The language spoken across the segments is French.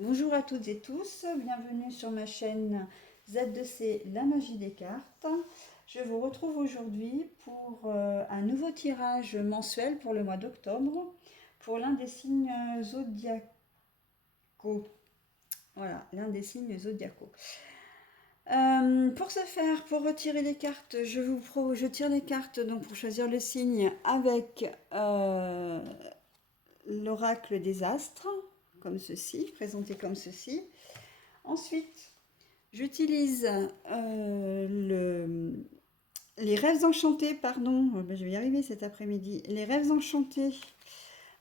Bonjour à toutes et tous, bienvenue sur ma chaîne Z2C, la magie des cartes. Je vous retrouve aujourd'hui pour un nouveau tirage mensuel pour le mois d'octobre pour l'un des signes zodiacaux. Voilà, l'un des signes zodiacaux. Pour ce faire, pour retirer les cartes, je tire les cartes donc pour choisir le signe avec l'oracle des astres, comme ceci, présenté comme ceci. Ensuite, j'utilise les rêves enchantés, pardon, je vais y arriver cet après-midi, les rêves enchantés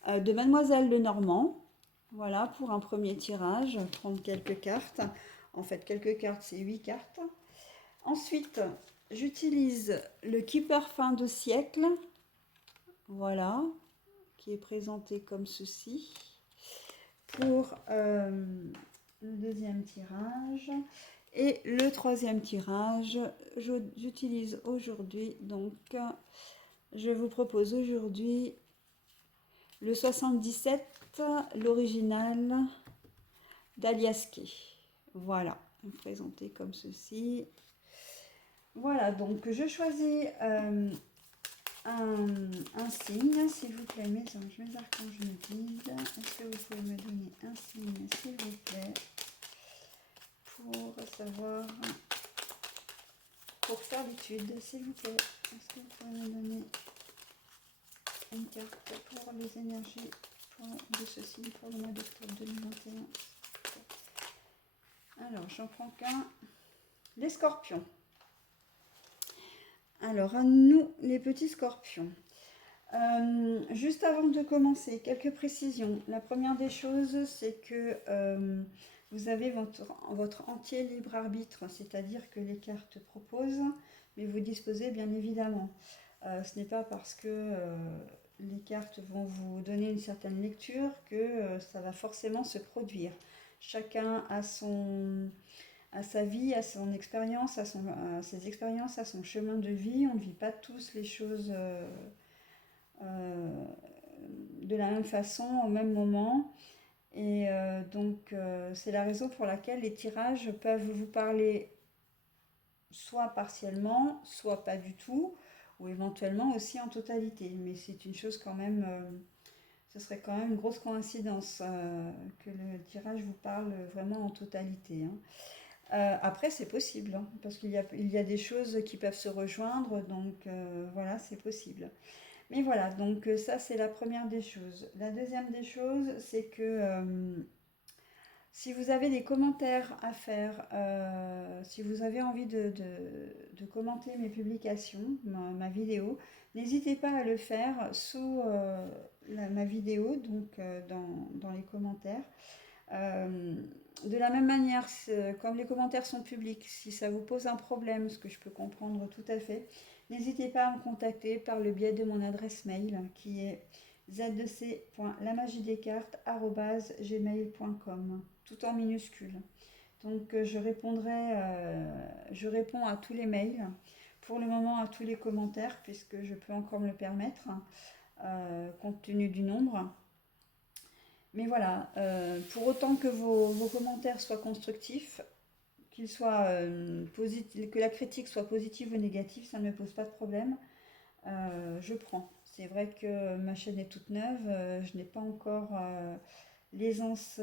de Mademoiselle Lenormand. Voilà, pour un premier tirage, prendre quelques cartes. En fait, quelques cartes, c'est 8 cartes. Ensuite, j'utilise le Keeper fin de siècle. Voilà, qui est présenté comme ceci. Pour le deuxième tirage. Et le troisième tirage, j'utilise aujourd'hui, donc je vous propose aujourd'hui le 77, l'original d'Aliaské. Voilà, présenté comme ceci. Voilà, donc je choisis un signe, s'il vous plaît, mes anges, mes archanges me guident. Est-ce que vous pouvez me donner un signe, s'il vous plaît, pour savoir, pour faire l'étude, s'il vous plaît. Est-ce que vous pouvez me donner une carte pour les énergies de ce signe pour le mois d'octobre 2021? Alors, j'en prends qu'un. Les scorpions. Alors, à nous, les petits scorpions. Juste avant de commencer, quelques précisions. La première des choses, c'est que vous avez votre entier libre arbitre, c'est-à-dire que les cartes proposent, mais vous disposez bien évidemment. Ce n'est pas parce que les cartes vont vous donner une certaine lecture que ça va forcément se produire. Chacun a sa vie, à son expérience, à ses expériences, à son chemin de vie. On ne vit pas tous les choses de la même façon au même moment. Et donc c'est la raison pour laquelle les tirages peuvent vous parler soit partiellement, soit pas du tout, ou éventuellement aussi en totalité. Mais c'est une chose quand même, ce serait quand même une grosse coïncidence que le tirage vous parle vraiment en totalité, hein. Après, c'est possible, hein, parce il y a des choses qui peuvent se rejoindre, donc voilà, c'est possible. Mais voilà, donc ça c'est la première des choses. La deuxième des choses, c'est que si vous avez des commentaires à faire, si vous avez envie de commenter mes publications, ma vidéo, n'hésitez pas à le faire sous ma vidéo, donc dans les commentaires. Euh, de la même manière, comme les commentaires sont publics, si ça vous pose un problème, ce que je peux comprendre tout à fait, n'hésitez pas à me contacter par le biais de mon adresse mail qui est z2c.lamagiedescartes@gmail.com, tout en minuscule. Donc je réponds à tous les mails, pour le moment à tous les commentaires, puisque je peux encore me le permettre, compte tenu du nombre. Mais voilà, pour autant que vos commentaires soient constructifs, que la critique soit positive ou négative, ça ne me pose pas de problème. Je prends. C'est vrai que ma chaîne est toute neuve, je n'ai pas encore l'aisance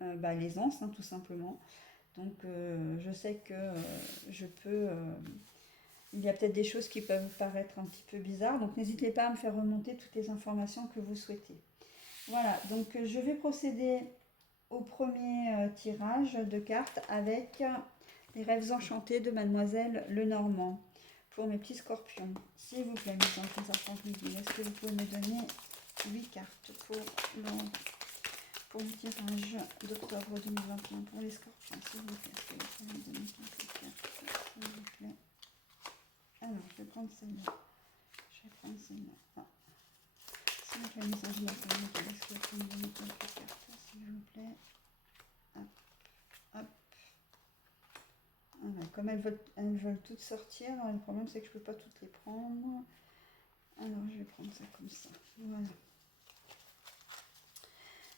l'aisance, hein, tout simplement. Donc je sais que je peux. Il y a peut-être des choses qui peuvent paraître un petit peu bizarres, donc n'hésitez pas à me faire remonter toutes les informations que vous souhaitez. Voilà, donc je vais procéder au premier tirage de cartes avec les rêves enchantés de Mademoiselle Lenormand pour mes petits scorpions. S'il vous plaît, mes enfants, est-ce que vous pouvez me donner 8 cartes pour le tirage d'octobre 2021 pour les scorpions, s'il vous plaît? Est-ce que vous pouvez me donner quelques cartes, s'il vous plaît? Alors, je vais prendre celle-là. Ah. S'il vous plaît, mes anges, est-ce que vous pouvez me donner quelques cartes, s'il vous plaît? Hop, hop. Voilà, comme elles veulent toutes sortir, le problème c'est que je ne peux pas toutes les prendre. Alors je vais prendre ça comme ça. Voilà.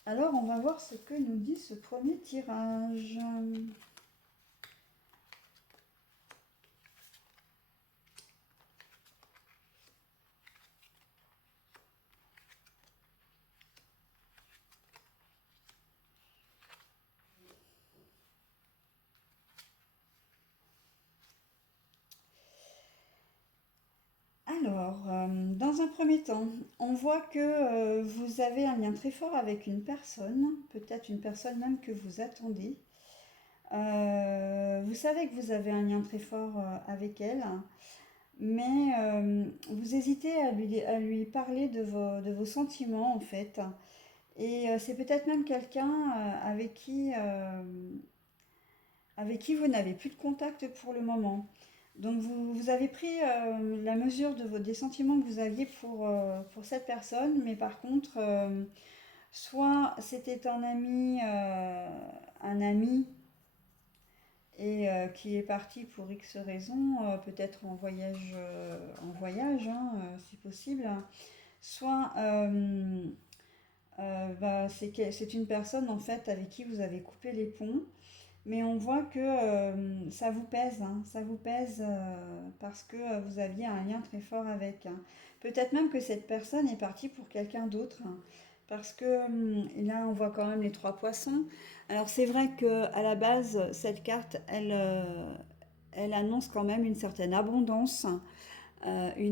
Alors, on va voir ce que nous dit ce premier tirage. Alors, dans un premier temps, on voit que vous avez un lien très fort avec une personne, peut-être une personne même que vous attendez. Vous savez que vous avez un lien très fort avec elle, mais vous hésitez à lui parler de vos sentiments en fait. Et c'est peut-être même quelqu'un avec qui vous n'avez plus de contact pour le moment. Donc vous avez pris la mesure des sentiments que vous aviez pour cette personne, mais par contre, soit c'était un ami et qui est parti pour X raisons, peut-être en voyage hein, si possible, soit c'est une personne en fait avec qui vous avez coupé les ponts, mais on voit que ça vous pèse, hein, ça vous pèse parce que vous aviez un lien très fort avec, hein. Peut-être même que cette personne est partie pour quelqu'un d'autre, hein, parce que là on voit quand même les trois poissons. Alors c'est vrai que à la base cette carte elle annonce quand même une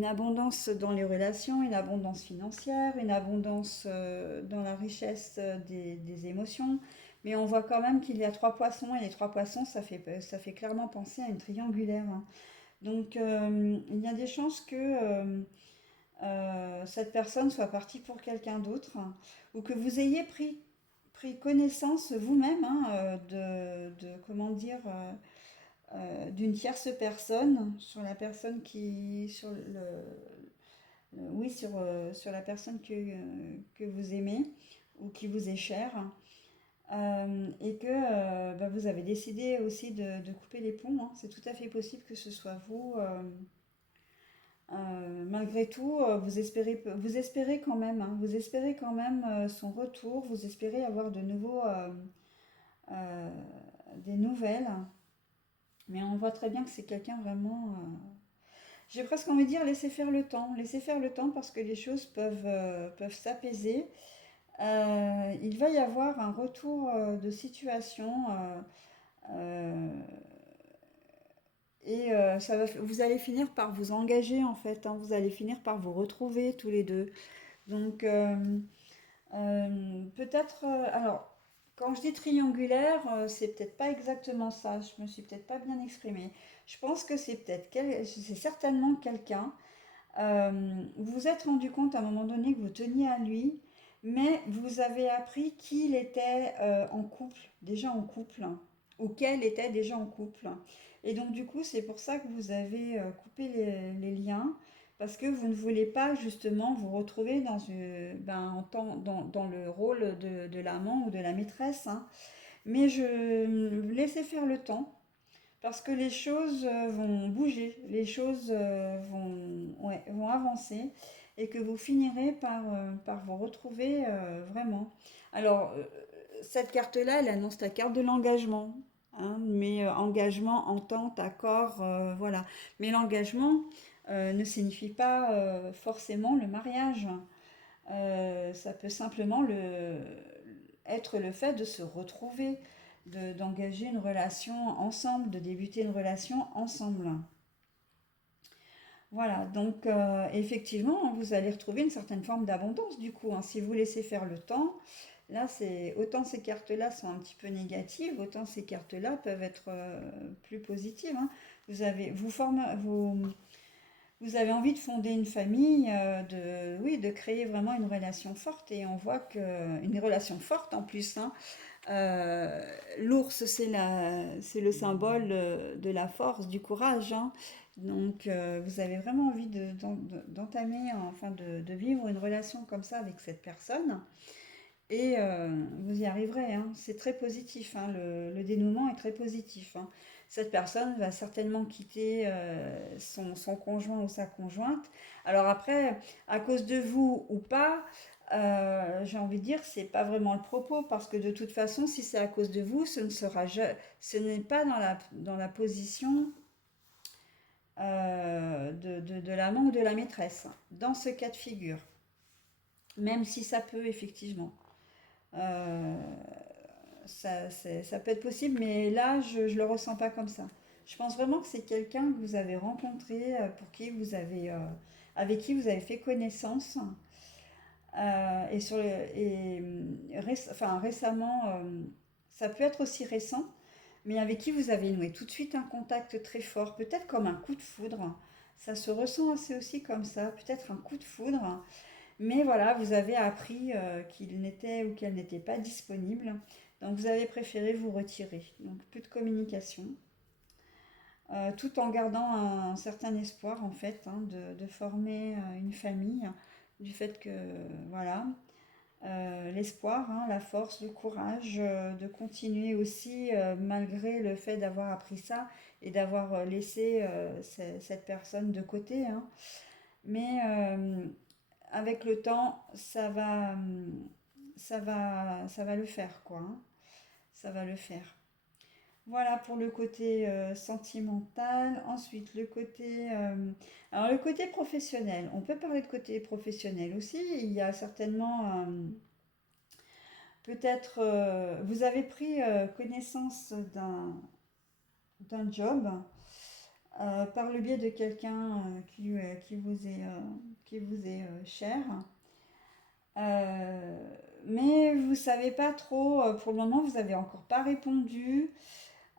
abondance dans les relations, une abondance financière, une abondance dans la richesse des émotions. Mais on voit quand même qu'il y a trois poissons, et les trois poissons, ça fait clairement penser à une triangulaire, hein. Donc il y a des chances que cette personne soit partie pour quelqu'un d'autre, hein, ou que vous ayez pris connaissance vous-même hein, comment dire, d'une tierce personne sur la personne qui, sur oui, sur la personne que vous aimez ou qui vous est chère. Et que bah, vous avez décidé aussi de couper les ponts, hein. C'est tout à fait possible que ce soit vous. Malgré tout, vous espérez quand même, hein, vous espérez quand même son retour, vous espérez avoir de nouveau euh, des nouvelles, mais on voit très bien que c'est quelqu'un vraiment. J'ai presque envie de dire laissez faire le temps parce que les choses peuvent s'apaiser. Il va y avoir un retour de situation euh, et vous allez finir par vous engager en fait, hein, vous allez finir par vous retrouver tous les deux. Donc peut-être, alors quand je dis triangulaire, c'est peut-être pas exactement ça, je me suis peut-être pas bien exprimée. Je pense que c'est certainement quelqu'un. Vous vous êtes rendu compte à un moment donné que vous teniez à lui, mais vous avez appris qu'il était en couple, déjà en couple, ou qu'elle était déjà en couple. Et donc du coup, c'est pour ça que vous avez coupé les liens, parce que vous ne voulez pas justement vous retrouver dans le rôle de l'amant ou de la maîtresse, hein. Mais laissez faire le temps. Parce que les choses vont bouger, les choses vont avancer et que vous finirez par vous retrouver vraiment. Alors, cette carte-là, elle annonce la carte de l'engagement, hein, mais engagement, entente, accord, voilà. Mais l'engagement ne signifie pas forcément le mariage. Ça peut simplement être le fait de se retrouver, d'engager une relation ensemble, de débuter une relation ensemble. Voilà, donc effectivement, vous allez retrouver une certaine forme d'abondance du coup, hein, si vous laissez faire le temps. Là, c'est autant ces cartes-là sont un petit peu négatives, autant ces cartes-là peuvent être plus positives, hein. Vous avez envie de fonder une famille, oui, de créer vraiment une relation forte. Et on voit une relation forte en plus, hein. L'ours, c'est le symbole de la force, du courage, hein. Donc, vous avez vraiment envie d'entamer, enfin, de vivre une relation comme ça avec cette personne. Et vous y arriverez, hein. C'est très positif, hein. Le dénouement est très positif, hein. Cette personne va certainement quitter son conjoint ou sa conjointe. Alors après, à cause de vous ou pas, j'ai envie de dire, c'est pas vraiment le propos, parce que de toute façon, si c'est à cause de vous, ce n'est pas dans la position de l'amant ou de la maîtresse, dans ce cas de figure, même si ça peut effectivement. Euh, ça peut être possible, mais là, je ne le ressens pas comme ça. Je pense vraiment que c'est quelqu'un que vous avez rencontré, avec qui vous avez fait connaissance, et enfin, récemment, ça peut être aussi récent, mais avec qui vous avez noué tout de suite un contact très fort, peut-être comme un coup de foudre. Ça se ressent assez aussi comme ça, peut-être un coup de foudre. Mais voilà, vous avez appris qu'il n'était ou qu'elle n'était pas disponible. Donc vous avez préféré vous retirer. Donc plus de communication. Tout en gardant un certain espoir en fait, hein, de former une famille. Du fait que, voilà, l'espoir, hein, la force, le courage de continuer aussi malgré le fait d'avoir appris ça et d'avoir laissé cette personne de côté, hein. Mais avec le temps, ça va le faire, quoi, hein. Ça va le faire. Voilà pour le côté sentimental. Ensuite, alors le côté professionnel. On peut parler de côté professionnel aussi. Il y a certainement peut-être vous avez pris connaissance d'un job par le biais de quelqu'un qui vous est cher. Euh, mais vous savez pas trop, pour le moment, vous avez encore pas répondu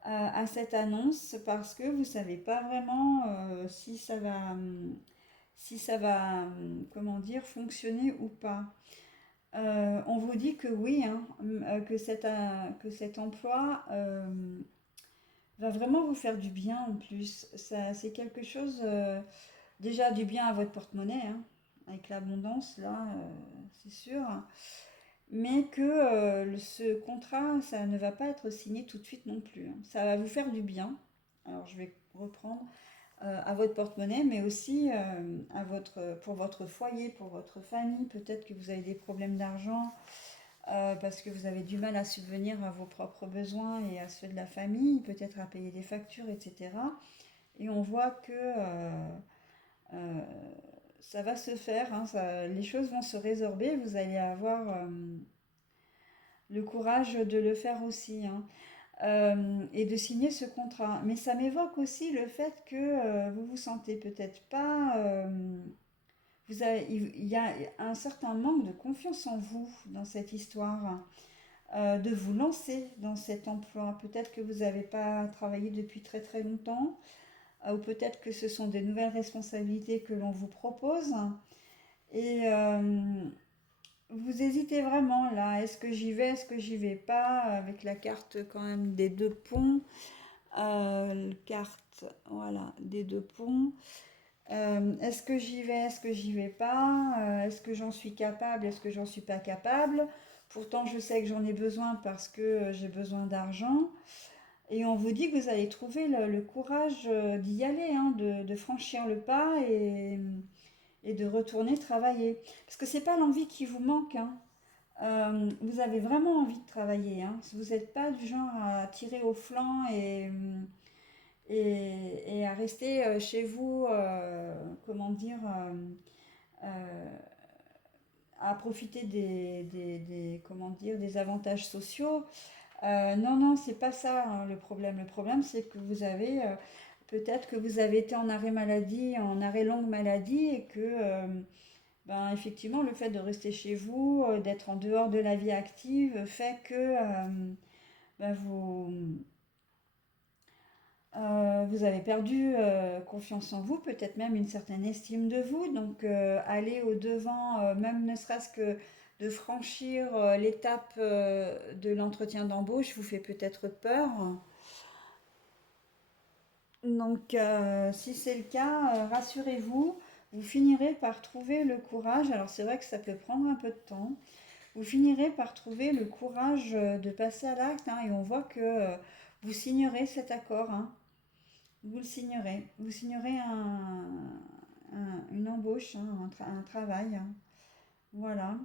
à cette annonce parce que vous savez pas vraiment si ça va, comment dire, fonctionner ou pas. On vous dit que oui, hein, que cet emploi va vraiment vous faire du bien en plus. Ça, c'est quelque chose, déjà du bien à votre porte-monnaie, hein, avec l'abondance, là, c'est sûr. Mais que ce contrat, ça ne va pas être signé tout de suite non plus, hein. Ça va vous faire du bien. Alors je vais reprendre à votre porte-monnaie, mais aussi pour votre foyer, pour votre famille. Peut-être que vous avez des problèmes d'argent parce que vous avez du mal à subvenir à vos propres besoins et à ceux de la famille, peut-être à payer des factures, etc. Et on voit que euh, ça va se faire, hein, les choses vont se résorber, vous allez avoir le courage de le faire aussi, hein, et de signer ce contrat. Mais ça m'évoque aussi le fait que vous vous sentez peut-être pas... il y a un certain manque de confiance en vous dans cette histoire, de vous lancer dans cet emploi. Peut-être que vous n'avez pas travaillé depuis très très longtemps, ou peut-être que ce sont des nouvelles responsabilités que l'on vous propose. Et vous hésitez vraiment là, est-ce que j'y vais, est-ce que j'y vais pas, avec la carte quand même des deux ponts, carte, voilà, des deux ponts. Est-ce que j'y vais, est-ce que j'y vais pas, est-ce que j'en suis capable, est-ce que j'en suis pas capable. Pourtant, je sais que j'en ai besoin parce que j'ai besoin d'argent. Et on vous dit que vous allez trouver le courage d'y aller, hein, de franchir le pas et de retourner travailler. Parce que c'est pas l'envie qui vous manque, hein. Vous avez vraiment envie de travailler, hein. Vous n'êtes pas du genre à tirer au flanc et à rester chez vous, comment dire, euh, à profiter comment dire, des avantages sociaux. Non, non, c'est pas ça, hein, le problème. Le problème, c'est que vous avez peut-être que vous avez été en arrêt maladie, en arrêt longue maladie, et que ben, effectivement, le fait de rester chez vous, d'être en dehors de la vie active, fait que ben, vous avez perdu confiance en vous, peut-être même une certaine estime de vous. Donc, aller au-devant, même ne serait-ce que de franchir l'étape de l'entretien d'embauche, vous fait peut-être peur. Donc, si c'est le cas, rassurez-vous, vous finirez par trouver le courage. Alors, c'est vrai que ça peut prendre un peu de temps. Vous finirez par trouver le courage de passer à l'acte, hein, et on voit que vous signerez cet accord, hein. Vous le signerez. Vous signerez une embauche, hein, un travail, hein. Voilà.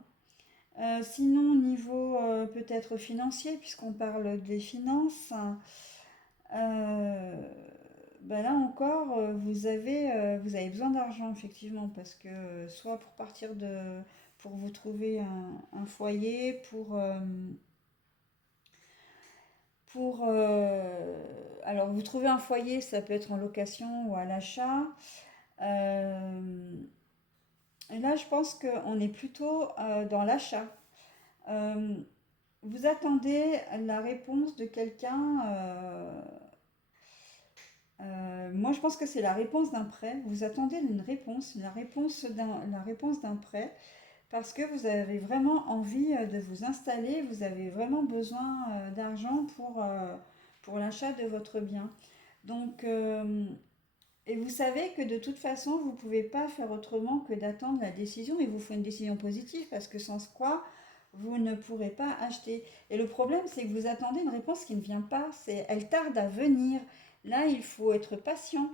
Sinon, niveau peut-être financier, puisqu'on parle des finances, euh, ben là encore, vous avez besoin d'argent, effectivement, parce que soit pour pour vous trouver un foyer, alors vous trouvez un foyer, ça peut être en location ou à l'achat. Euh, et là, je pense qu'on est plutôt dans l'achat. Euh, Vous attendez la réponse de quelqu'un. Moi, je pense que c'est la réponse d'un prêt. Vous attendez une réponse, la réponse d'un prêt, parce que vous avez vraiment envie de vous installer. Vous avez vraiment besoin d'argent pour l'achat de votre bien. Donc, et vous savez que de toute façon, vous ne pouvez pas faire autrement que d'attendre la décision. Il vous faut une décision positive parce que sans quoi, vous ne pourrez pas acheter. Et le problème, c'est que vous attendez une réponse qui ne vient pas. Elle tarde à venir. Là, il faut être patient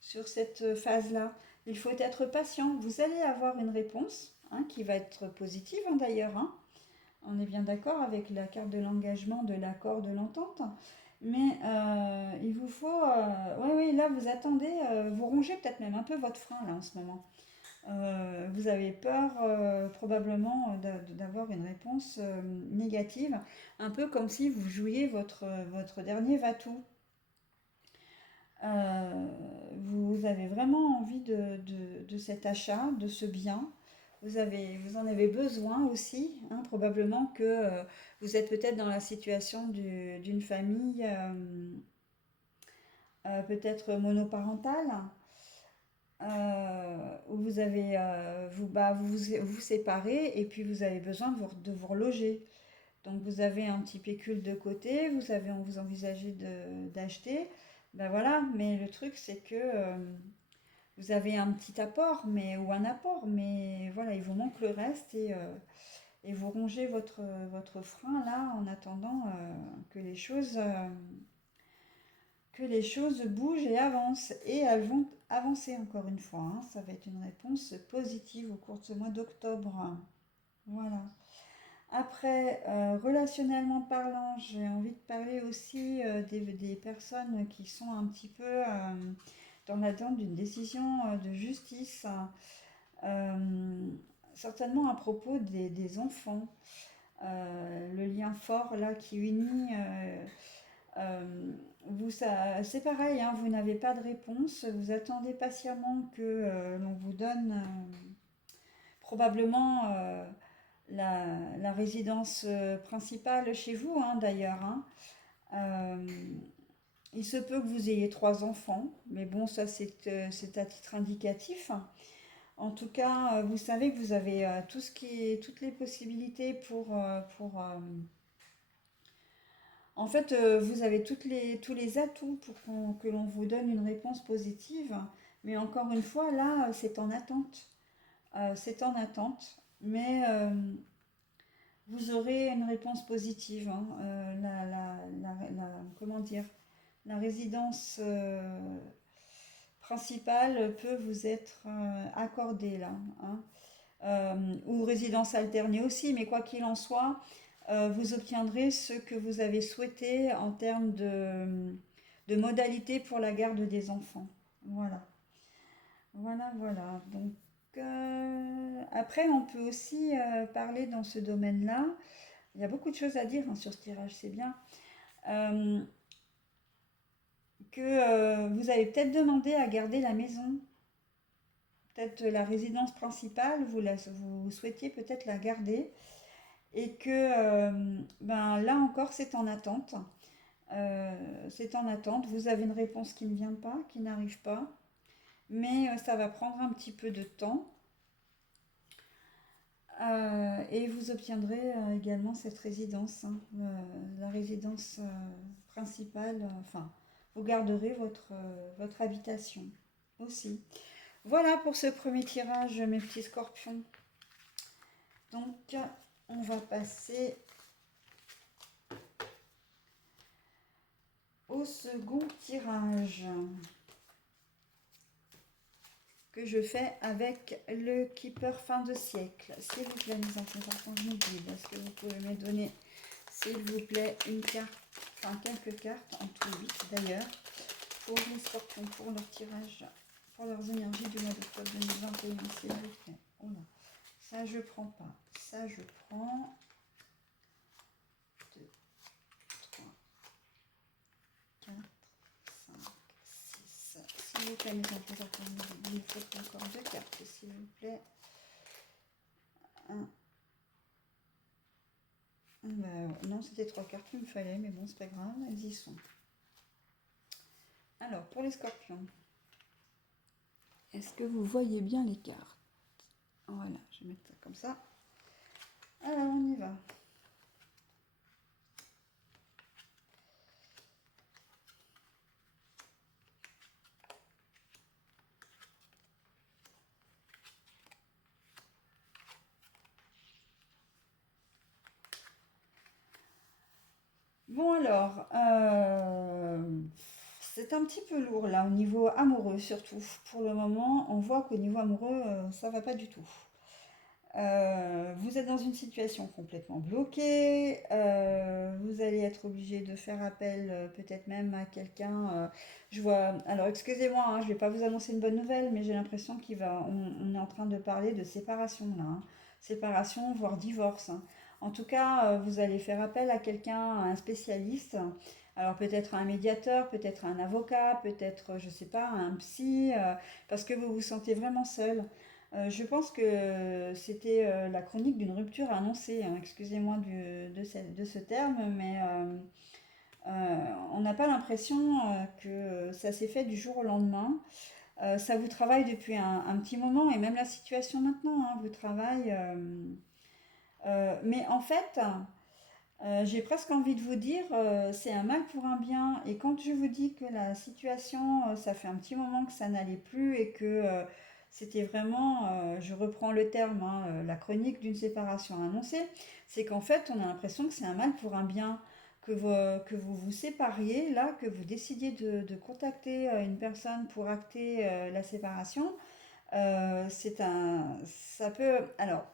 sur cette phase-là. Il faut être patient. Vous allez avoir une réponse hein, qui va être positive hein, d'ailleurs. Hein. On est bien d'accord avec la carte de l'engagement, de l'accord, de l'entente. Mais il vous faut... oui, oui, là, vous attendez, vous rongez peut-être même un peu votre frein, là, en ce moment. Vous avez peur probablement d'avoir une réponse négative, un peu comme si vous jouiez votre dernier va-tout. Euh, Vous avez vraiment envie de cet achat, de ce bien. Vous en avez besoin aussi, hein, probablement que vous êtes peut-être dans la situation d'une famille peut-être monoparentale, où vous avez vous séparez et puis vous avez besoin de vous reloger. Donc vous avez un petit pécule de côté, vous envisagez d'acheter, ben voilà, mais le truc c'est que vous avez un petit apport, ou un apport, mais voilà, il vous manque le reste et vous rongez votre frein là en attendant que les choses bougent et avancent. Et elles vont avancer encore une fois. Hein. Ça va être une réponse positive au cours de ce mois d'octobre. Voilà. Après, relationnellement parlant, j'ai envie de parler aussi des personnes qui sont un petit peu dans l'attente d'une décision de justice, euh, certainement à propos des enfants. Le lien fort là qui unit, c'est pareil, hein, vous n'avez pas de réponse, vous attendez patiemment que l'on vous donne probablement la résidence principale chez vous, hein, d'ailleurs. Hein. Euh, il se peut que vous ayez 3 enfants, mais bon, ça c'est à titre indicatif. En tout cas, vous savez que vous avez toutes les possibilités en fait, vous avez tous les atouts pour que l'on vous donne une réponse positive. Mais encore une fois, là, c'est en attente. C'est en attente. Mais vous aurez une réponse positive. Hein. Comment dire, la résidence principale peut vous être accordée là. Hein. Ou résidence alternée aussi, mais quoi qu'il en soit, vous obtiendrez ce que vous avez souhaité en termes de modalités pour la garde des enfants. Voilà, voilà, voilà. Donc, après, on peut aussi parler dans ce domaine-là. Il y a beaucoup de choses à dire hein, sur ce tirage, c'est bien. Euh, que vous avez peut-être demandé à garder la maison, peut-être la résidence principale, vous souhaitiez peut-être la garder et que ben, là encore c'est en attente. C'est en attente, vous avez une réponse qui ne vient pas, qui n'arrive pas, mais ça va prendre un petit peu de temps. Et vous obtiendrez également cette résidence, hein, la résidence principale, enfin, vous garderez votre habitation aussi. Voilà pour ce premier tirage, mes petits scorpions. Donc, on va passer au second tirage. que je fais avec le Keeper fin de siècle. S'il vous plaît, mes enfants, je m'oublie. Est-ce que vous pouvez me donner, s'il vous plaît, une carte, enfin quelques cartes, en tout 8 d'ailleurs, pour les scorpions, pour leur tirage, pour leurs énergies du mois d'octobre 2021, s'il vous plaît. Oh là, ça je prends pas. Ça je prends. 2, 3, 4, 5, 6. S'il vous plaît, mes enfants, il me faut encore 2 cartes, s'il vous plaît. 1. Non, c'était 3 cartes qu'il me fallait, mais bon, c'est pas grave, elles y sont. Alors, pour les scorpions, est-ce que vous voyez bien les cartes? Voilà, je vais mettre ça comme ça. Alors, on y va. Bon alors, c'est un petit peu lourd là au niveau amoureux surtout. Pour le moment, on voit qu'au niveau amoureux, ça va pas du tout. Vous êtes dans une situation complètement bloquée. Vous allez être obligé de faire appel peut-être même à quelqu'un. Je vois. Alors excusez-moi, hein, je vais pas vous annoncer une bonne nouvelle, mais j'ai l'impression on est en train de parler de séparation là, hein. Séparation, voire divorce, hein. En tout cas, vous allez faire appel à quelqu'un, à un spécialiste. Alors peut-être à un médiateur, peut-être à un avocat, peut-être, je sais pas, à un psy, parce que vous vous sentez vraiment seul. Je pense que c'était la chronique d'une rupture annoncée, hein. Excusez-moi de ce terme, mais on n'a pas l'impression que ça s'est fait du jour au lendemain. Ça vous travaille depuis un petit moment, et même la situation maintenant, hein, vous travaille. Mais en fait, j'ai presque envie de vous dire, c'est un mal pour un bien. Et quand je vous dis que la situation, ça fait un petit moment que ça n'allait plus et que c'était vraiment, je reprends le terme, hein, la chronique d'une séparation annoncée, c'est qu'en fait, on a l'impression que c'est un mal pour un bien, que vous vous sépariez, là, que vous décidiez de contacter une personne pour acter la séparation. Ça peut, alors,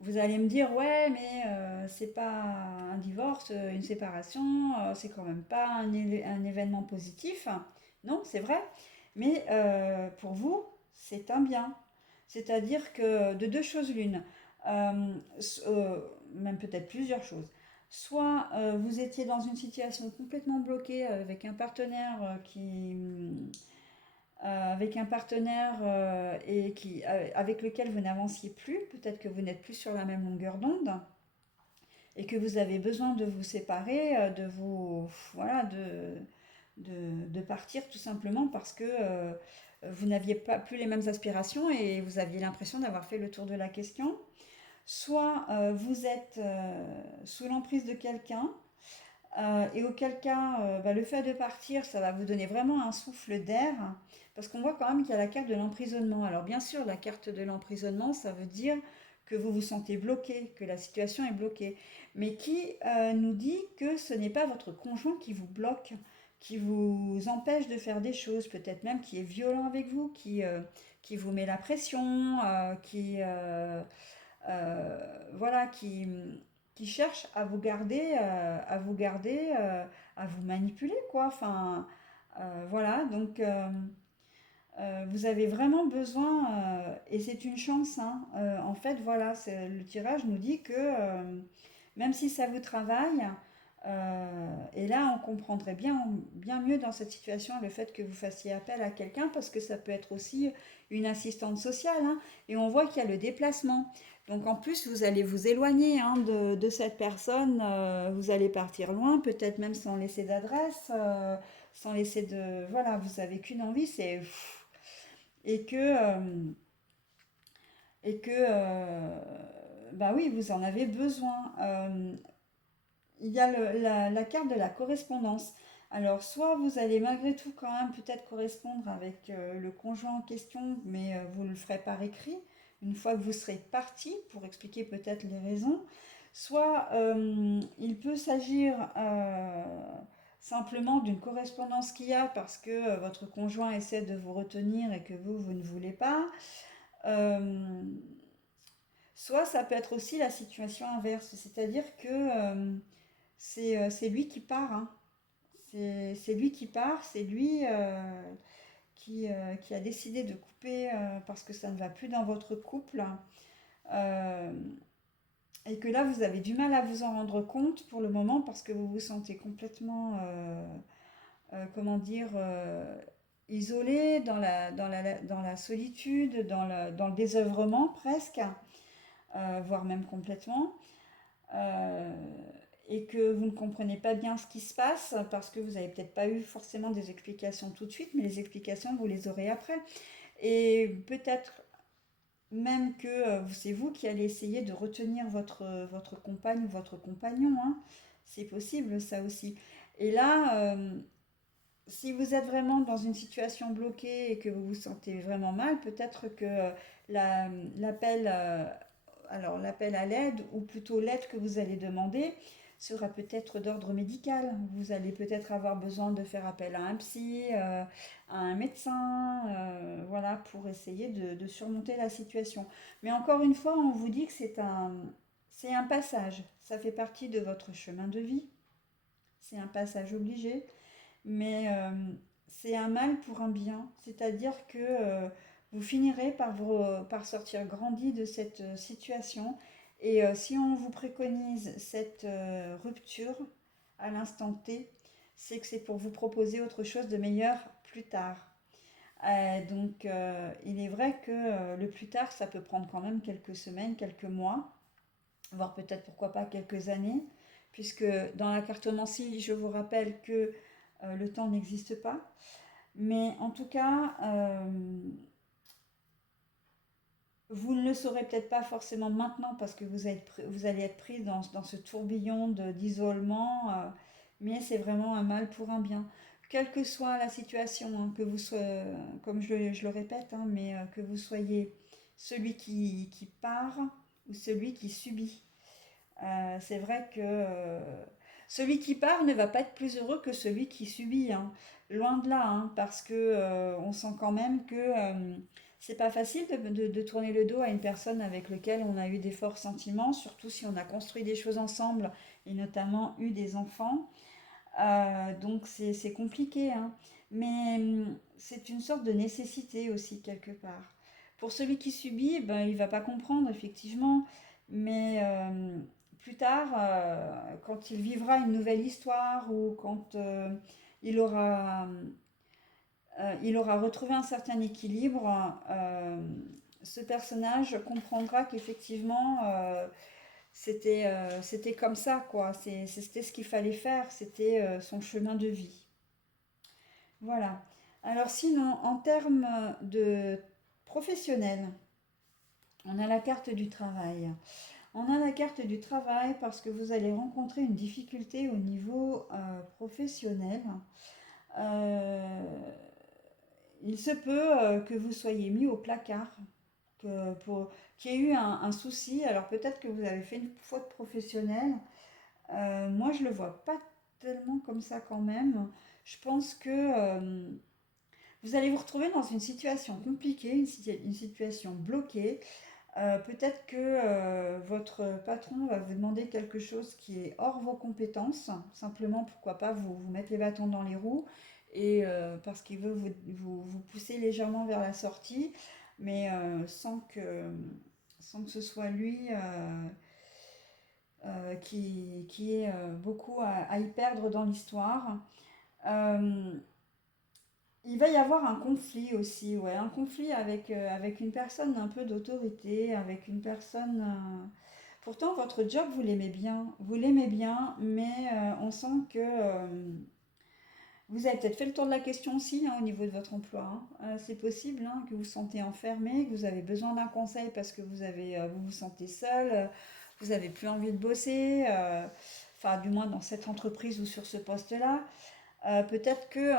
vous allez me dire, ouais, mais c'est pas un divorce, une séparation, c'est quand même pas un événement positif. Non, c'est vrai, mais pour vous, c'est un bien. C'est-à-dire que de deux choses l'une, euh, même peut-être plusieurs choses. Soit vous étiez dans une situation complètement bloquée avec un partenaire avec un partenaire avec lequel vous n'avanciez plus, peut-être que vous n'êtes plus sur la même longueur d'onde et que vous avez besoin de vous séparer, voilà, de partir tout simplement parce que vous n'aviez pas plus les mêmes aspirations et vous aviez l'impression d'avoir fait le tour de la question. Soit vous êtes sous l'emprise de quelqu'un et auquel cas, le fait de partir, ça va vous donner vraiment un souffle d'air, parce qu'on voit quand même qu'il y a la carte de l'emprisonnement. Alors bien sûr, la carte de l'emprisonnement, ça veut dire que vous vous sentez bloqué, que la situation est bloquée. Mais qui nous dit que ce n'est pas votre conjoint qui vous bloque, qui vous empêche de faire des choses, peut-être même qui est violent avec vous, qui vous met la pression, voilà, qui cherche à vous manipuler, quoi. Enfin, voilà, donc vous avez vraiment besoin, et c'est une chance, hein, en fait, voilà, le tirage nous dit que même si ça vous travaille, et là on comprendrait bien mieux dans cette situation le fait que vous fassiez appel à quelqu'un parce que ça peut être aussi une assistante sociale, hein, et on voit qu'il y a le déplacement. Donc en plus vous allez vous éloigner, hein, de cette personne, vous allez partir loin, peut-être même sans laisser d'adresse, sans laisser de... Voilà, vous avez qu'une envie, c'est et que, bah oui, vous en avez besoin. Il y a la carte de la correspondance. Alors, soit vous allez malgré tout quand même peut-être correspondre avec le conjoint en question, mais vous le ferez par écrit, une fois que vous serez parti, pour expliquer peut-être les raisons. Soit il peut s'agir simplement d'une correspondance qu'il y a parce que votre conjoint essaie de vous retenir et que vous ne voulez pas. Euh, Soit ça peut être aussi la situation inverse, c'est-à-dire que c'est lui qui part, hein. C'est lui qui part, c'est lui qui a décidé de couper parce que ça ne va plus dans votre couple. Euh, et que là, vous avez du mal à vous en rendre compte pour le moment parce que vous vous sentez complètement, comment dire, isolé dans la solitude, dans le désœuvrement presque, voire même complètement. euh, et que vous ne comprenez pas bien ce qui se passe parce que vous n'avez peut-être pas eu forcément des explications tout de suite, mais les explications, vous les aurez après. Et peut-être même que c'est vous qui allez essayer de retenir votre compagne ou votre compagnon, hein. C'est possible, ça aussi. Et là, si vous êtes vraiment dans une situation bloquée et que vous vous sentez vraiment mal, peut-être que la- l'appel, alors l'appel à l'aide, ou plutôt l'aide que vous allez demander, sera peut-être d'ordre médical. Vous allez peut-être avoir besoin de faire appel à un psy, à un médecin, voilà, pour essayer de surmonter la situation. Mais encore une fois, on vous dit que c'est un passage. Ça fait partie de votre chemin de vie. C'est un passage obligé. Mais c'est un mal pour un bien. C'est-à-dire que vous finirez par sortir grandi de cette situation. Et si on vous préconise cette rupture à l'instant T, c'est que c'est pour vous proposer autre chose de meilleur plus tard. Il est vrai que le plus tard, ça peut prendre quand même quelques semaines, quelques mois, voire peut-être pourquoi pas quelques années, puisque dans la cartomancie, je vous rappelle que le temps n'existe pas. Mais en tout cas, vous ne le saurez peut-être pas forcément maintenant parce que vous allez être pris dans ce tourbillon d'isolement, mais c'est vraiment un mal pour un bien. Quelle que soit la situation, hein, que vous soyez, comme je le répète, hein, mais que vous soyez celui qui part ou celui qui subit. C'est vrai que celui qui part ne va pas être plus heureux que celui qui subit, hein. Loin de là, hein, parce que on sent quand même que c'est pas facile de tourner le dos à une personne avec laquelle on a eu des forts sentiments, surtout si on a construit des choses ensemble et notamment eu des enfants. Donc c'est compliqué, hein. Mais c'est une sorte de nécessité aussi quelque part. Pour celui qui subit, ben, il va pas comprendre effectivement, mais plus tard, quand il vivra une nouvelle histoire ou quand il aura retrouvé un certain équilibre, ce personnage comprendra qu'effectivement c'était comme ça, quoi. C'était ce qu'il fallait faire, c'était son chemin de vie. Voilà. Alors sinon, en termes de professionnel, on a la carte du travail. On a la carte du travail parce que vous allez rencontrer une difficulté au niveau professionnel. Euh, il se peut que vous soyez mis au placard, qu'il y ait eu un souci. Alors peut-être que vous avez fait une faute professionnelle. Moi, je le vois pas tellement comme ça quand même. Je pense que vous allez vous retrouver dans une situation compliquée, une situation bloquée. Peut-être que votre patron va vous demander quelque chose qui est hors vos compétences. Simplement, pourquoi pas vous mettre les bâtons dans les roues et parce qu'il veut vous pousser légèrement vers la sortie, mais sans que ce soit lui qui ait beaucoup à y perdre dans l'histoire. Euh, il va y avoir un conflit aussi, ouais, un conflit avec une personne un peu d'autorité, avec une personne. Pourtant, votre job, vous l'aimez bien, mais on sent que vous avez peut-être fait le tour de la question aussi, hein, au niveau de votre emploi, hein. C'est possible, hein, que vous vous sentez enfermé, que vous avez besoin d'un conseil parce que vous vous sentez seul, vous n'avez plus envie de bosser, enfin du moins dans cette entreprise ou sur ce poste-là. Peut-être que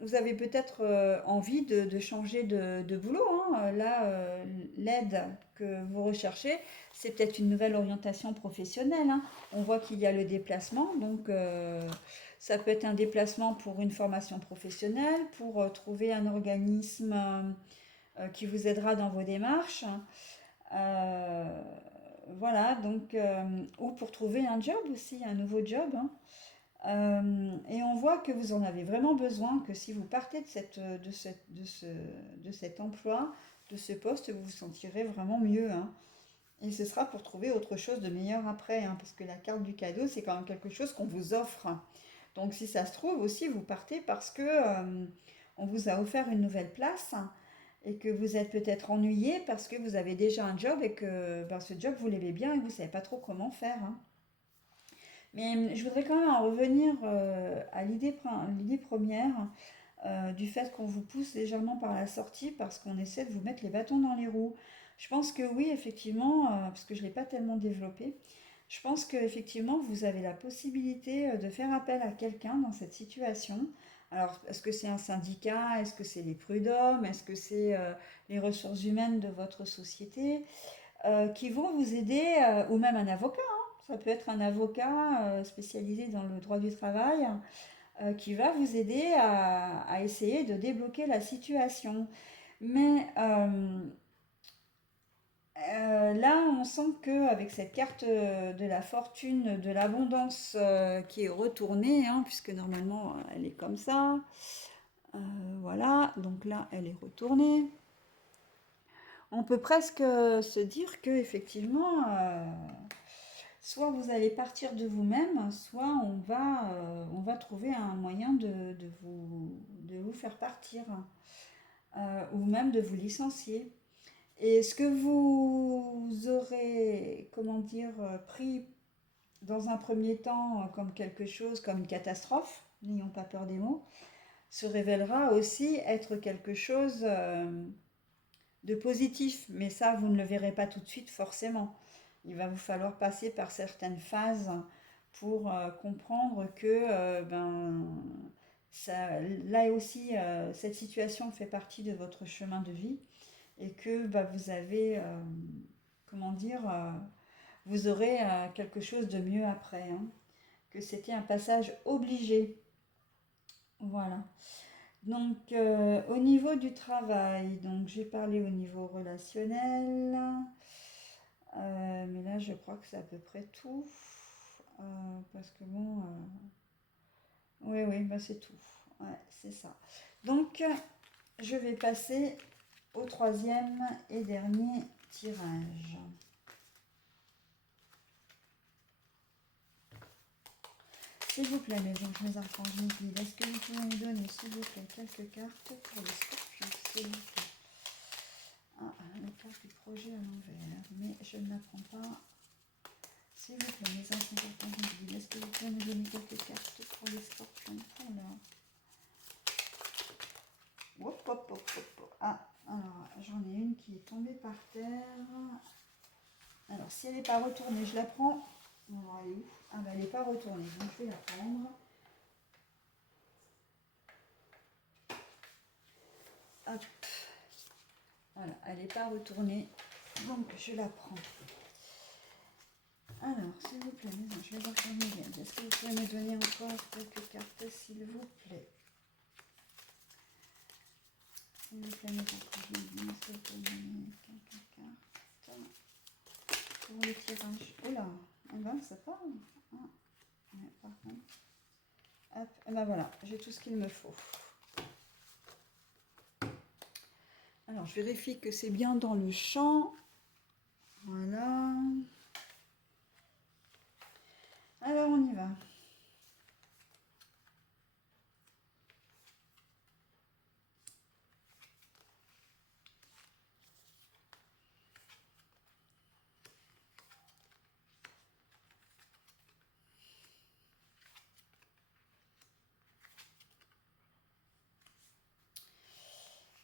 vous avez peut-être envie de changer de boulot, hein. Là, l'aide que vous recherchez, c'est peut-être une nouvelle orientation professionnelle, hein. On voit qu'il y a le déplacement, donc ça peut être un déplacement pour une formation professionnelle, pour trouver un organisme qui vous aidera dans vos démarches. Euh, voilà, donc, ou pour trouver un job aussi, un nouveau job, hein. Et on voit que vous en avez vraiment besoin, que si vous partez de cet emploi, de ce poste, vous vous sentirez vraiment mieux, hein. Et ce sera pour trouver autre chose de meilleur après, hein, parce que la carte du cadeau, c'est quand même quelque chose qu'on vous offre. Donc si ça se trouve aussi, vous partez parce que on vous a offert une nouvelle place et que vous êtes peut-être ennuyé parce que vous avez déjà un job et que ben, ce job vous l'aimez bien et que vous ne savez pas trop comment faire, hein. Mais je voudrais quand même en revenir à l'idée première du fait qu'on vous pousse légèrement par la sortie parce qu'on essaie de vous mettre les bâtons dans les roues. Je pense que oui, effectivement, parce que je ne l'ai pas tellement développé, je pense qu'effectivement, vous avez la possibilité de faire appel à quelqu'un dans cette situation. Alors, est-ce que c'est un syndicat? Est-ce que c'est les prud'hommes? Est-ce que c'est les ressources humaines de votre société qui vont vous aider, ou même un avocat, hein. Ça peut être un avocat spécialisé dans le droit du travail qui va vous aider à essayer de débloquer la situation. Mais là, on sent qu'avec cette carte de la fortune, de l'abondance qui est retournée, hein, puisque normalement elle est comme ça, euh, voilà, donc là elle est retournée. On peut presque se dire que effectivement, soit vous allez partir de vous-même, soit on va trouver un moyen de vous faire partir, ou même de vous licencier. Et ce que vous aurez, comment dire, pris dans un premier temps comme quelque chose, comme une catastrophe, n'ayons pas peur des mots, se révélera aussi être quelque chose de positif. Mais ça, vous ne le verrez pas tout de suite forcément. Il va vous falloir passer par certaines phases pour comprendre que ben, ça, là aussi, cette situation fait partie de votre chemin de vie et que bah, vous avez, comment dire, vous aurez quelque chose de mieux après, hein, que c'était un passage obligé. Voilà. Donc, au niveau du travail, donc j'ai parlé au niveau relationnel, mais là je crois que c'est à peu près tout. Parce que bon, oui, oui, bah c'est tout. Ouais, c'est ça. Donc, je vais passer au troisième et dernier tirage. S'il vous plaît, mes enfants, je vous dis, est-ce que vous pouvez me donner, s'il vous plaît, quelques cartes pour les scorpions, s'il vous plaît? Ah, la carte du projet à l'envers, mais je ne la prends pas. S'il vous plaît, mes enfants, je vous dis, est-ce que vous pouvez me donner quelques cartes pour les scorpions? Oh là. Hop, hop, hop, hop. Ah, alors, j'en ai une qui est tombée par terre. Alors, si elle n'est pas retournée, je la prends. Alors, elle est où? Ah, bah, elle n'est pas retournée, donc je vais la prendre. Hop. Voilà, elle n'est pas retournée, donc je la prends. Alors, s'il vous plaît, je vais voir combien il y a. Est-ce que vous pouvez me donner encore quelques cartes, s'il vous plaît? S'il vous plaît, mes enfants, est-ce que vous pouvez me donner quelques cartes pour le tirage? Oh là, eh ben, ça part. Ah, mais par contre, hop, et ben voilà, j'ai tout ce qu'il me faut. Alors, je vérifie que c'est bien dans le champ. Voilà. Alors, on y va.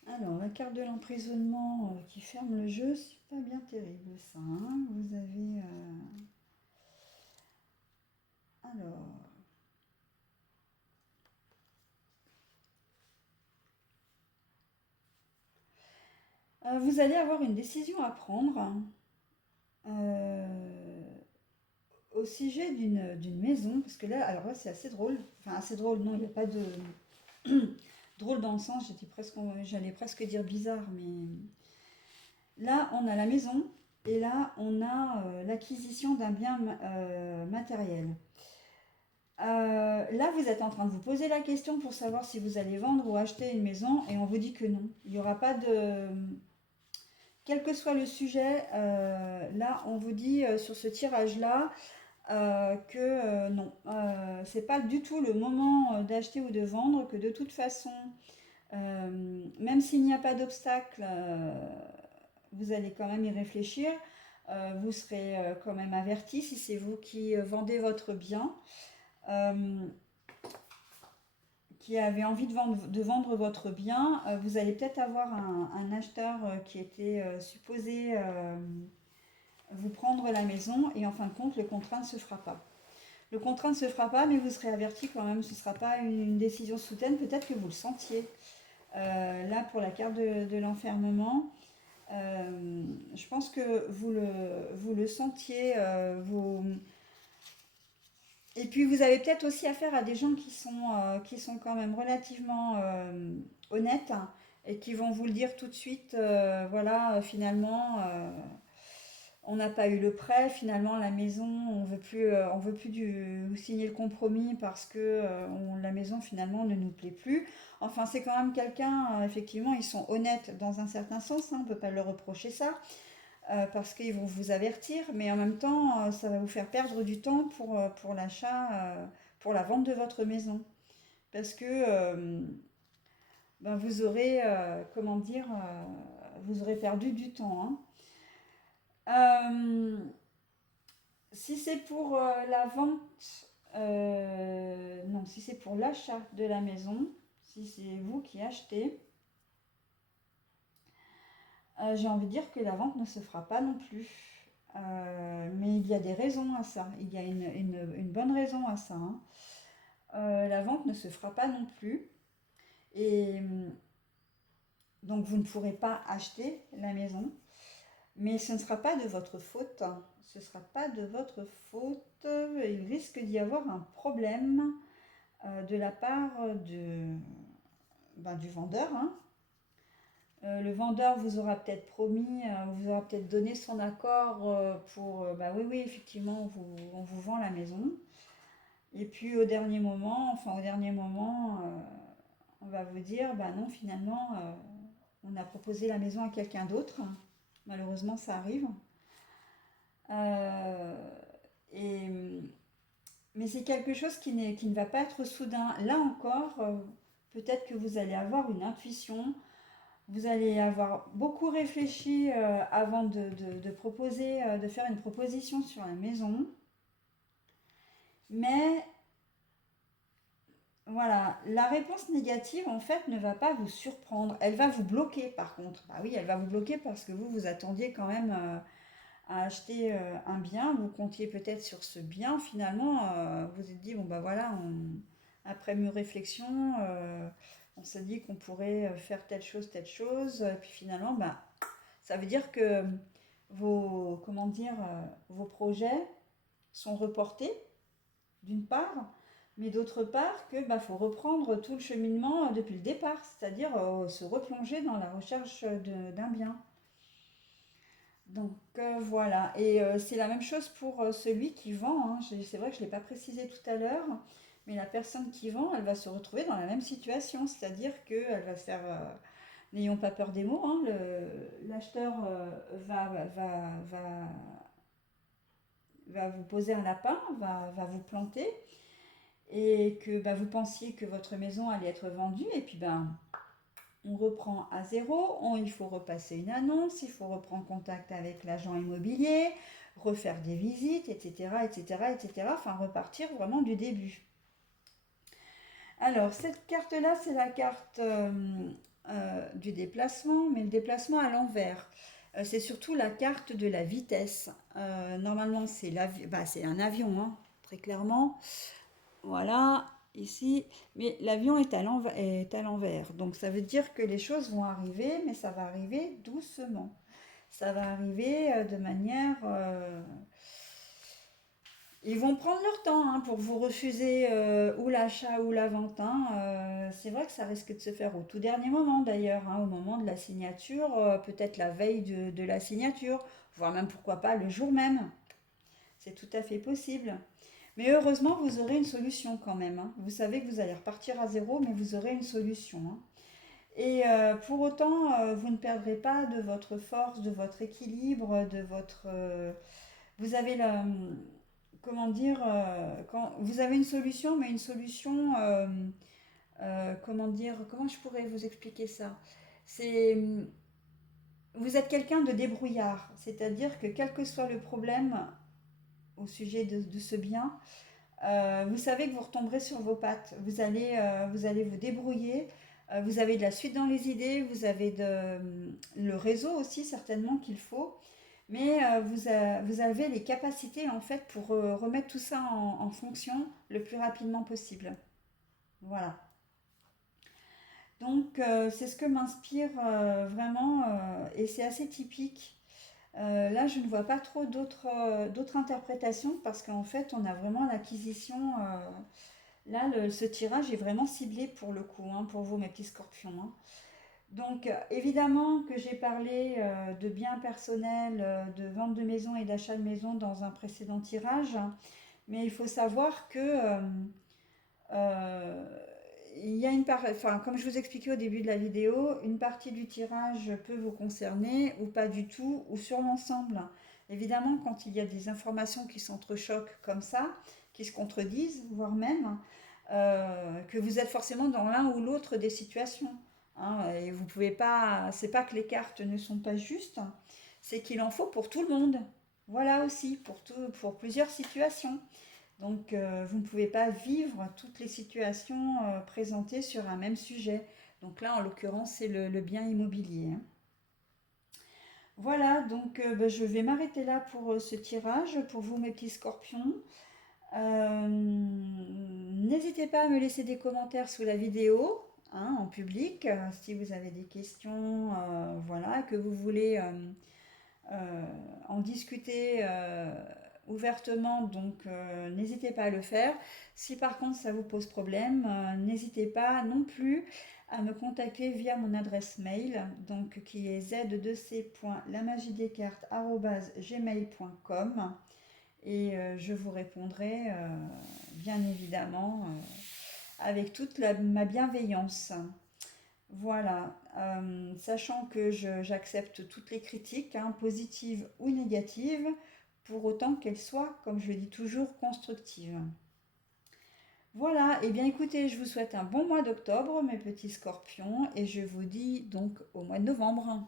Alors, la carte de l'emprisonnement qui ferme le jeu, c'est pas bien terrible ça, hein. Vous avez... alors... Vous allez avoir une décision à prendre euh, au sujet d'une maison, parce que là, alors là, c'est assez drôle. Enfin, assez drôle, non, il n'y a pas de drôle dans le sens, j'allais presque dire bizarre, mais là, on a la maison et là, on a l'acquisition d'un bien matériel. Là, vous êtes en train de vous poser la question pour savoir si vous allez vendre ou acheter une maison et on vous dit que non. Il n'y aura pas de... Quel que soit le sujet, là, on vous dit sur ce tirage-là que non. C'est pas du tout le moment d'acheter ou de vendre, que de toute façon, même s'il n'y a pas d'obstacle, vous allez quand même y réfléchir. Vous serez quand même averti si c'est vous qui vendez votre bien. Euh, qui avez envie de vendre votre bien, vous allez peut-être avoir un acheteur qui était supposé vous prendre la maison et en fin de compte, le contrat ne se fera pas. Le contrat ne se fera pas, mais vous serez averti quand même, ce ne sera pas une décision soudaine, peut-être que vous le sentiez. Là, pour la carte de l'enfermement, je pense que vous le sentiez, et puis vous avez peut-être aussi affaire à des gens qui sont quand même relativement honnêtes hein, et qui vont vous le dire tout de suite, voilà, finalement, on n'a pas eu le prêt, finalement la maison, on veut plus signer le compromis parce que la maison finalement ne nous plaît plus. Enfin, c'est quand même quelqu'un, effectivement, ils sont honnêtes dans un certain sens, hein, on ne peut pas leur reprocher ça parce qu'ils vont vous avertir, mais en même temps, ça va vous faire perdre du temps pour l'achat, pour la vente de votre maison. Parce que ben vous aurez, comment dire, vous aurez perdu du temps. Hein. Euh, Si c'est pour la vente, non, si c'est pour l'achat de la maison, si c'est vous qui achetez, j'ai envie de dire que la vente ne se fera pas non plus. Mais il y a des raisons à ça. Il y a une bonne raison à ça. Hein. La vente ne se fera pas non plus. Et donc vous ne pourrez pas acheter la maison. Mais ce ne sera pas de votre faute. Ce ne sera pas de votre faute. Il risque d'y avoir un problème de la part du vendeur. Hein. Le vendeur vous aura peut-être promis, vous aura peut-être donné son accord pour, bah oui, oui, effectivement, on vous vend la maison. Et puis au dernier moment, on va vous dire, bah non, finalement, on a proposé la maison à quelqu'un d'autre. Malheureusement, ça arrive. Euh, et, mais c'est quelque chose qui ne va pas être soudain. Là encore, peut-être que vous allez avoir une intuition. Vous allez avoir beaucoup réfléchi avant de proposer, de faire une proposition sur la maison. Mais voilà, la réponse négative, en fait, ne va pas vous surprendre. Elle va vous bloquer, par contre. Bah oui, elle va vous bloquer parce que vous attendiez quand même à acheter un bien. Vous comptiez peut-être sur ce bien. Finalement, vous vous êtes dit, bon, bah voilà, après mûre réflexion, on s'est dit qu'on pourrait faire telle chose, telle chose. Et puis finalement, bah, ça veut dire que comment dire, vos projets sont reportés, d'une part, mais d'autre part que bah, faut reprendre tout le cheminement depuis le départ, c'est-à-dire se replonger dans la recherche d'un bien. Donc voilà, et c'est la même chose pour celui qui vend. Hein. C'est vrai que je ne l'ai pas précisé tout à l'heure, mais la personne qui vend, elle va se retrouver dans la même situation, c'est-à-dire qu'elle va faire, n'ayons pas peur des mots, hein, l'acheteur va vous poser un lapin, va vous planter, et que bah, vous pensiez que votre maison allait être vendue, et puis ben, on reprend à zéro, il faut repasser une annonce, il faut reprendre contact avec l'agent immobilier, refaire des visites, etc., etc., etc., enfin repartir vraiment du début. Alors, cette carte-là, c'est la carte du déplacement, mais le déplacement à l'envers. C'est surtout la carte de la vitesse. Normalement, c'est un avion, hein, très clairement. Voilà. ici, mais l'avion est à l'envers. Donc ça veut dire que les choses vont arriver, mais ça va arriver doucement. Ça va arriver de manière... ils vont prendre leur temps hein, pour vous refuser ou l'achat ou la vente. Hein. C'est vrai que ça risque de se faire au tout dernier moment d'ailleurs, hein, au moment de la signature, peut-être la veille de la signature, voire même pourquoi pas le jour même. C'est tout à fait possible. Mais heureusement, vous aurez une solution quand même. Hein. Vous savez que vous allez repartir à zéro, mais vous aurez une solution. Hein. Et pour autant, vous ne perdrez pas de votre force, de votre équilibre, de votre... vous avez la... Comment dire quand, vous avez une solution, mais une solution... comment dire... Comment je pourrais vous expliquer ça? C'est... Vous êtes quelqu'un de débrouillard. C'est-à-dire que quel que soit le problème au sujet de ce bien, vous savez que vous retomberez sur vos pattes. Vous allez vous débrouiller. Vous avez de la suite dans les idées. Vous avez le réseau aussi certainement qu'il faut. Mais vous avez les capacités en fait pour remettre tout ça en fonction le plus rapidement possible. Voilà. Donc c'est ce que m'inspire vraiment et c'est assez typique. Là, je ne vois pas trop d'autres interprétations parce qu'en fait, on a vraiment l'acquisition. Là, ce tirage est vraiment ciblé pour le coup, hein, pour vous, mes petits scorpions. Hein. Donc, évidemment que j'ai parlé de biens personnels, de vente de maison et d'achat de maison dans un précédent tirage, mais il faut savoir que euh, il y a une part, enfin, comme je vous expliquais au début de la vidéo, une partie du tirage peut vous concerner ou pas du tout, ou sur l'ensemble. Évidemment, quand il y a des informations qui s'entrechoquent comme ça, qui se contredisent, voire même, que vous êtes forcément dans l'un ou l'autre des situations. Hein, et vous pouvez pas, c'est pas que les cartes ne sont pas justes, c'est qu'il en faut pour tout le monde. Voilà aussi, pour plusieurs situations. Donc, vous ne pouvez pas vivre toutes les situations présentées sur un même sujet. Donc là, en l'occurrence, c'est le bien immobilier. Hein. Voilà, donc je vais m'arrêter là pour ce tirage, pour vous mes petits scorpions. N'hésitez pas à me laisser des commentaires sous la vidéo, hein, en public, si vous avez des questions, voilà, que vous voulez en discuter ouvertement, donc n'hésitez pas à le faire. Si par contre ça vous pose problème, n'hésitez pas non plus à me contacter via mon adresse mail, donc qui est z2c.lamagidescartes@gmail.com et je vous répondrai bien évidemment avec toute ma bienveillance. Voilà, sachant que j'accepte toutes les critiques, hein, positives ou négatives, pour autant qu'elles soient, comme je le dis toujours, constructives. Voilà, et bien écoutez, je vous souhaite un bon mois d'octobre, mes petits scorpions, et je vous dis donc au mois de novembre.